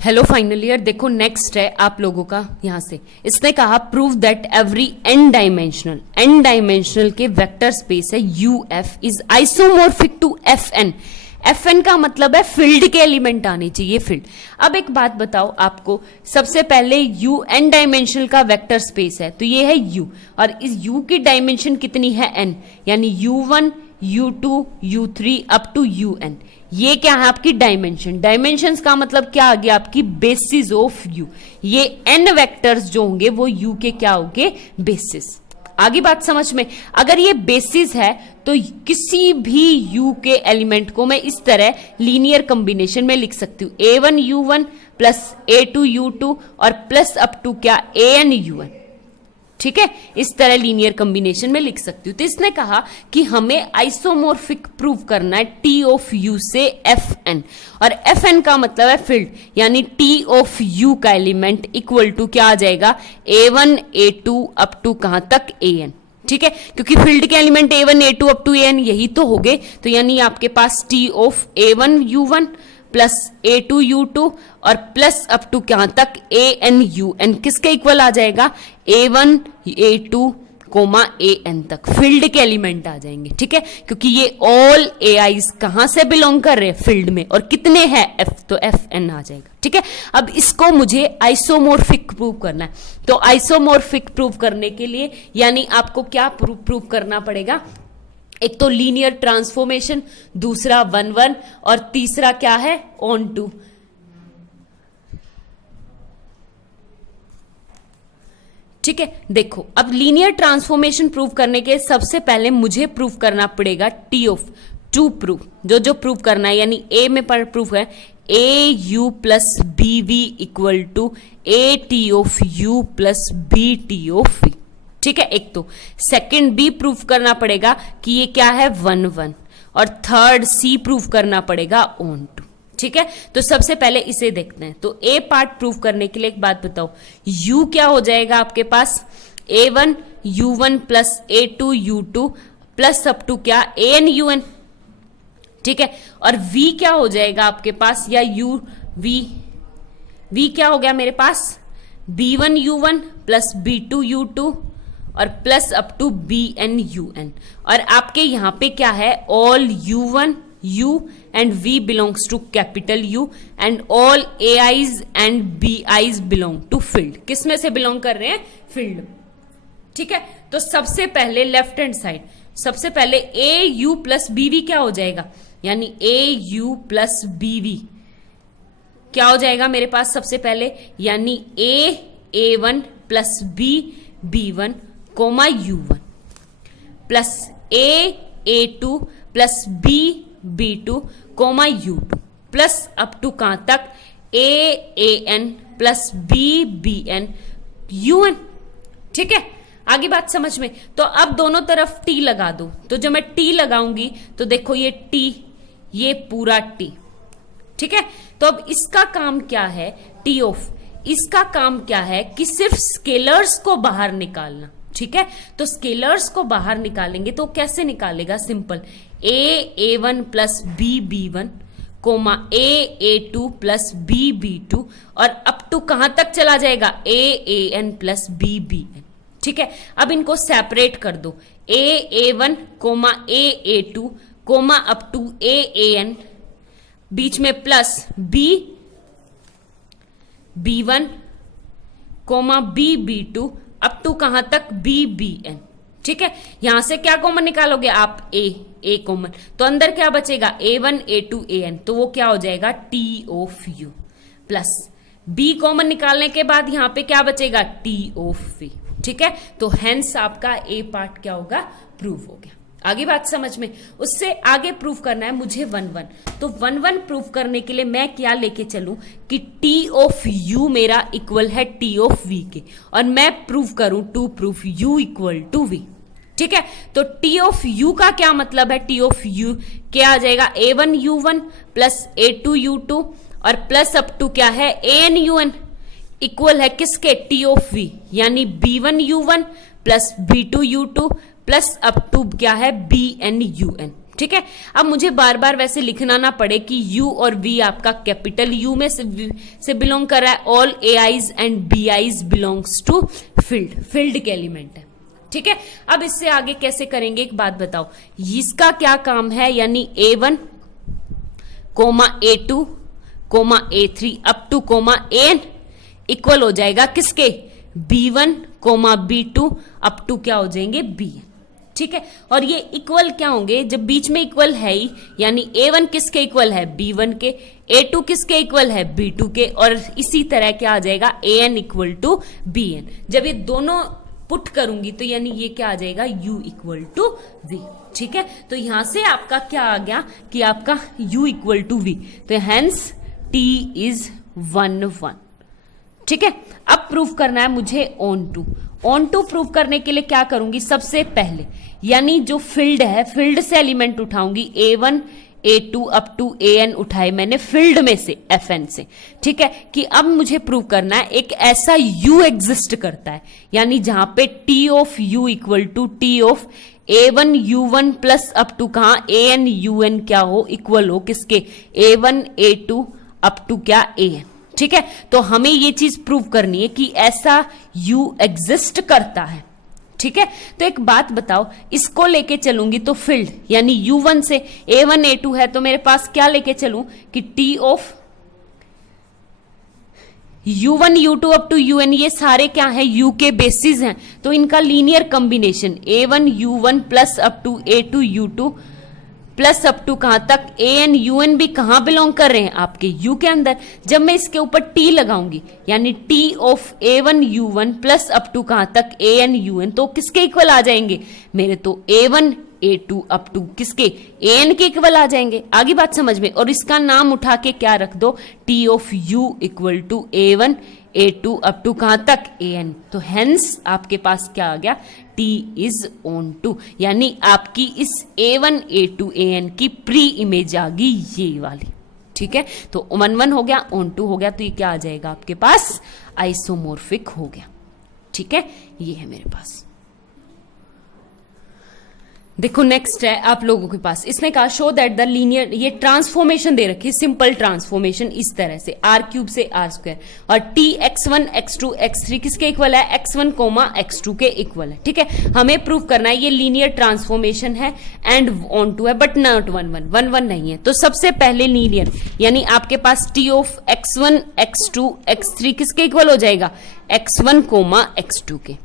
Hello final year. देखो next है आप लोगों का यहां से, इसने कहा prove that every N dimensional के वेक्टर स्पेस है U F is isomorphic to F N. F N का मतलब है फील्ड के एलिमेंट आने चाहिए, फील्ड। अब एक बात बताओ आपको, सबसे पहले यू एन डायमेंशनल का वेक्टर स्पेस है तो ये है यू, और इस यू की डायमेंशन कितनी है एन, यानी u1 u2 u3 up to un। ये क्या है आपकी डायमेंशन। डायमेंशंस का मतलब क्या आ गया आपकी बेसिस ऑफ यू। ये n वेक्टर्स जो होंगे वो u के क्या होंगे बेसिस। आगे बात समझ में। अगर ये बेसिस है तो किसी भी u के एलिमेंट को मैं इस तरह लीनियर कॉम्बिनेशन में लिख सकती हूँ, a1 u1 plus a2 u2 और प्लस अप टू क्या an un। ठीक है, इस तरह लीनियर कॉम्बिनेशन में लिख सकती हूं। तो इसने कहा कि हमें आइसोमॉर्फिक प्रूव करना है टी ऑफ यू से एफ एन, और एफ एन का मतलब है फील्ड, यानी टी ऑफ यू का एलिमेंट इक्वल टू क्या आ जाएगा a1 a2 अप टू कहां तक an। ठीक है, क्योंकि फील्ड के element a1 a2 up to an यही तो हो गए, तो यानी आपके पास T of a1 u1 plus a2 u2 और प्लस अप टू कहां तक an un किसके इक्वल आ जाएगा a1 a2 कोमा an तक फील्ड के एलिमेंट आ जाएंगे। ठीक है, क्योंकि ये ऑल ai's कहां से बिलोंग कर रहे हैं फील्ड में, और कितने हैं f, तो fn आ जाएगा। ठीक है, अब इसको मुझे आइसोमॉर्फिक प्रूव करना है। तो आइसोमॉर्फिक प्रूव करने के लिए यानी आपको क्या प्रूव करना पड़ेगा, एक तो लीनियर ट्रांसफॉर्मेशन, दूसरा 1-1 और तीसरा क्या है ऑन टू। ठीक है, देखो अब लीनियर ट्रांसफॉर्मेशन प्रूव करने के सबसे पहले मुझे प्रूव करना पड़ेगा टी ऑफ टू प्रूव, जो प्रूव करना है, यानी ए में पर प्रूव है A U plus B V equal to A T of U plus B T of V. ठीक है, एक तो सेकंड बी प्रूफ करना पड़ेगा कि ये क्या है 1-1, और थर्ड सी प्रूफ करना पड़ेगा ऑन टू। ठीक है, तो सबसे पहले इसे देखते हैं। तो ए पार्ट प्रूफ करने के लिए एक बात बताओ, यू क्या हो जाएगा आपके पास a1 u1 plus a2 u2 plus up to क्या an un। ठीक है, और v क्या हो जाएगा आपके पास, या u v क्या हो गया मेरे पास b1 u1 plus b2 u2 और plus up to bn un। और आपके यहां पे क्या है all u1 u and v belongs to capital U and all ai's and bi's belong to field. किस में से बिलोंग कर रहे हैं फील्ड। ठीक है, तो सबसे पहले लेफ्ट हैंड साइड, सबसे पहले a u प्लस bv क्या हो जाएगा, यानी a u प्लस bv क्या हो जाएगा मेरे पास सबसे पहले, यानी a1 plus b b1 comma u1 plus a2 plus b b2 comma u2 plus up to कहां तक an plus b bn un। ठीक है, आगे बात समझ में। तो अब दोनों तरफ t लगा दो, तो जब मैं t लगाऊंगी तो देखो ये t, ये पूरा t। ठीक है, तो अब इसका काम क्या है टी ऑफ, इसका काम क्या है कि सिर्फ स्केलर्स को बाहर निकालना। ठीक है, तो स्केलर्स को बाहर निकालेंगे तो कैसे निकालेगा, simple a1 plus b b1 comma a2 plus b b2 और अप टू कहां तक चला जाएगा an प्लस b bn। ठीक है, अब इनको सेपरेट कर दो, a1 comma a2 comma up to an, बीच में plus b b1 comma b b2 up to कहां तक b bn। ठीक है, यहां से क्या कॉमन निकालोगे आप a कॉमन, तो अंदर क्या बचेगा a1 a2 an, तो वो क्या हो जाएगा t of u plus b common निकालने के बाद यहां पे क्या बचेगा t ऑफ v। ठीक है, तो हेंस आपका a पार्ट क्या होगा प्रूव हो गया। आगे बात समझ में। उससे आगे प्रूफ करना है मुझे 1-1, तो 1-1 प्रूफ करने के लिए मैं क्या लेके चलूं कि t ऑफ u मेरा इक्वल है t ऑफ v के, और मैं प्रूफ करूं to proof u equal to v। ठीक है, तो t ऑफ u का क्या मतलब है, t ऑफ u क्या आ जाएगा a1 u1 plus a2 u2 और प्लस अप टू क्या है an un इक्वल है किसके t ऑफ v, यानी b1 u1 plus b2 u2 plus up to क्या है bn un। ठीक है। अब मुझे बार बार वैसे लिखना ना पड़े कि U और V आपका कैपिटल U में से बिलोंग कर रहा है, all AIs and BIs belongs to field के एलिमेंट है, ठीक है। अब इससे आगे कैसे करेंगे एक बात बताओ, इसका क्या काम है, यानी A1 comma A2 comma A3 up to comma AN equal हो जाएगा किसके, B1 coma B2 up to क्या हो जाएंगे BN, ठीक है। और ये इक्वल क्या होंगे, जब बीच में इक्वल है ही, यानी A1 किसके इक्वल है, B1 के, A2 किसके इक्वल है, B2 के, और इसी तरह क्या आ जाएगा AN इक्वल टू BN। जब ये दोनों पुट करूंगी तो यानी ये क्या आ जाएगा, U इक्वल टू V, ठीक है। तो यहां से आपका क्या आ गया कि आपका U इक्वल टू V, तो हेंस T इज 1 1, ठीक है। अब प्रूफ करना है मुझे ऑन टू प्रूफ करने के लिए क्या करूंगी, सबसे पहले यानी जो फील्ड है, फील्ड से एलिमेंट उठाऊंगी, A1 A2 up to AN उठाए मैंने फील्ड में से, FN से, ठीक है। कि अब मुझे प्रूव करना है एक ऐसा U एग्जिस्ट करता है, यानी जहां पे T of U equal to T of A1 U1 plus up to कहां AN UN क्या हो, इक्वल हो किसके, A1 A2 अप टू क्या AN, ठीक है। तो हमें ये चीज प्रूव करनी है कि ऐसा U एग्जिस्ट करता है, ठीक है। तो एक बात बताओ, इसको लेके चलूंगी तो फील्ड यानी U1 से A1 A2 है, तो मेरे पास क्या लेके चलूं कि T of U1 U2 up to UN, ये सारे क्या है U के बेसिस हैं, तो इनका linear combination A1 U1 plus up to A2 U2 plus up to कहां तक AN UN भी कहां बिलोंग कर रहे हैं, आपके U के अंदर। जब मैं इसके ऊपर T लगाऊंगी यानी T of A1 U1 plus up to कहां तक AN UN, तो किसके इक्वल आ जाएंगे मेरे, तो A1 A2 अप टू किसके AN के इक्वल आ जाएंगे। आगे बात समझ में, और इसका नाम उठा के क्या रख दो, T of U equal to A1 A2 up to कहां तक AN, तो हेंस आपके पास क्या आ गया, T इज ऑन टू, यानी आपकी इस A1 A2 AN की प्री इमेज आ गई ये वाली, ठीक है। तो 1 1 हो गया, ऑन टू हो गया, तो ये क्या आ जाएगा आपके पास, आइसोमोर्फिक हो गया, ठीक है। ये है मेरे पास। देखो नेक्स्ट है आप लोगों के पास, इसने कहा शो दैट द लीनियर, ये ट्रांसफॉर्मेशन दे रखी है, सिंपल ट्रांसफॉर्मेशन इस तरह से r³ से r², और t x1 x2 x3 किसके इक्वल है, x1 x2 के इक्वल है, ठीक है। हमें प्रूव करना है ये लीनियर ट्रांसफॉर्मेशन है एंड ऑन टू है, बट नॉट 1 1 1 1 नहीं है। तो सबसे पहले लीनियर यानी आपके पास t of x1 x2 x3 किसके इक्वल हो जाएगा, x1 x2 के,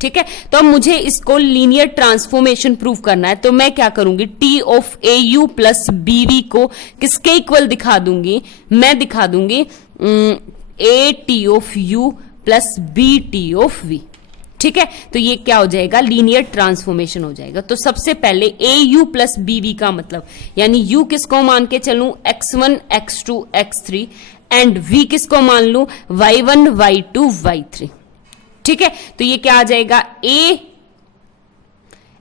ठीक है। तो अब मुझे इसको लीनियर ट्रांसफॉर्मेशन प्रूव करना है, तो मैं क्या करूंगी, T of AU plus BV को किसके इक्वल दिखा दूंगी, मैं दिखा दूंगी AT of U plus BT of V, ठीक है। तो ये क्या हो जाएगा, लीनियर ट्रांसफॉर्मेशन हो जाएगा। तो सबसे पहले AU प्लस BV का मतलब, यानी U किसको मान के चलूं, x1 x2 x3 and V किसको मान लूं, y1 y2 y3, ठीक है। तो ये क्या आ जाएगा, A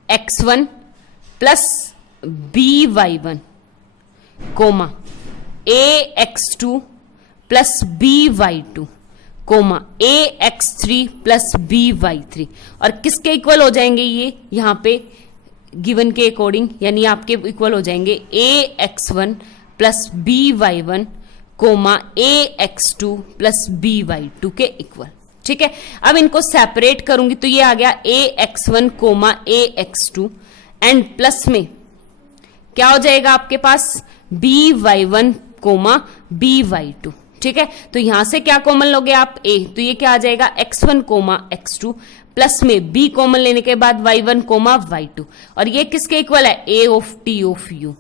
x1 plus B y1 comma A x2 plus B y2 comma A x3 plus B y3, और किसके इक्वल हो जाएंगे ये, यहां पे गिवन के अकॉर्डिंग, यानी आपके इक्वल हो जाएंगे A x1 plus B y1 comma A x2 plus B y2 के इक्वल, ठीक है। अब इनको सेपरेट करूंगी तो ये आ गया A x1 comma A x2 and plus में क्या हो जाएगा आपके पास B y1 coma B y2, ठीक है। तो यहां से क्या कॉमन लोगे आप A, तो ये क्या आ जाएगा x1 कोमा x2 प्लस में B कॉमन लेने के बाद y1 कोमा y2, और ये किसके इक्वल है, A of T of U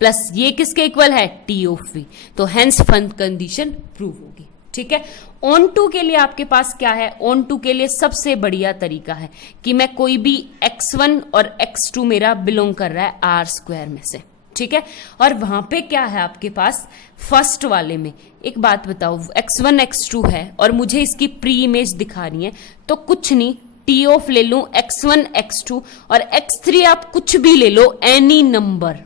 plus ये किसके इक्वल है, T ऑफ V। तो हेंस फर्स्ट कंडीशन प्रूव होगी, ठीक है। ऑन टू के लिए आपके पास क्या है, ऑन टू के लिए सबसे बढ़िया तरीका है कि मैं कोई भी x1 और x2 मेरा बिलोंग कर रहा है r² में से, ठीक है। और वहां पे क्या है आपके पास, फर्स्ट वाले में एक बात बताओ, x1 x2 है और मुझे इसकी प्री इमेज दिखानी है, तो कुछ नहीं, T ऑफ ले लूं x1 x2 और x3 आप कुछ भी ले लो, एनी नंबर,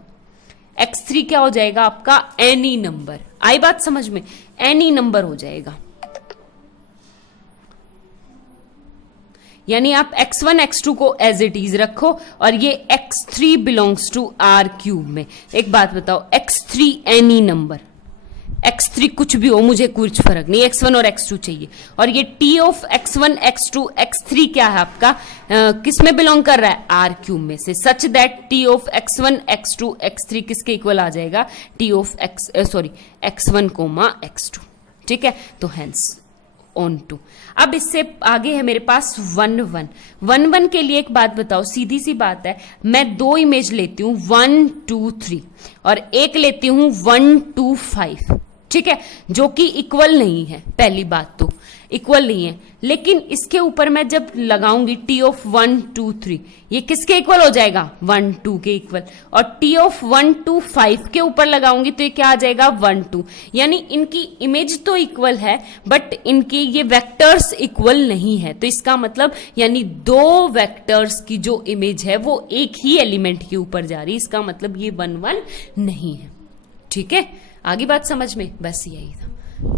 x3 क्या हो जाएगा आपका, एनी नंबर। आई बात समझ में, एनी नंबर हो जाएगा, यानी आप x1 x2 को एज इट इज रखो और ये x3 belongs to R cube में। एक बात बताओ, x3 एनी नंबर, x3 कुछ भी हो, मुझे कुछ फर्क नहीं, x1 और x2 चाहिए। और ये t of x1 x2 x3 क्या है आपका, किस में बिलोंग कर रहा है, R क्यूब में से, such that t of x1 x2 x3 किसके इक्वल आ जाएगा, t of x1 coma x2। ठीक है, तो हेंस ऑन टू। अब इससे आगे है मेरे पास 1 1 1 1 के लिए एक बात बताओ, सीधी सी बात है, मैं 2 इमेज लेती हूं 1 2 3 और एक लेती हूं 1 2 5, ठीक है, जो कि इक्वल नहीं है। पहली बात तो इक्वल नहीं है, लेकिन इसके ऊपर मैं जब लगाऊंगी t ऑफ 1 2 3, ये किसके इक्वल हो जाएगा, 1 2 के इक्वल। और t ऑफ 1 2 5 के ऊपर लगाऊंगी तो ये क्या आ जाएगा, 1 2। यानी इनकी इमेज तो इक्वल है बट इनकी ये वेक्टर्स इक्वल नहीं है। तो इसका मतलब यानी दो वेक्टर्स की जो इमेज है वो एक ही एलिमेंट के ऊपर जा रही है, इसका मतलब ये 1 1 नहीं है। ठीक है, आगे बात समझ में, बस यही था।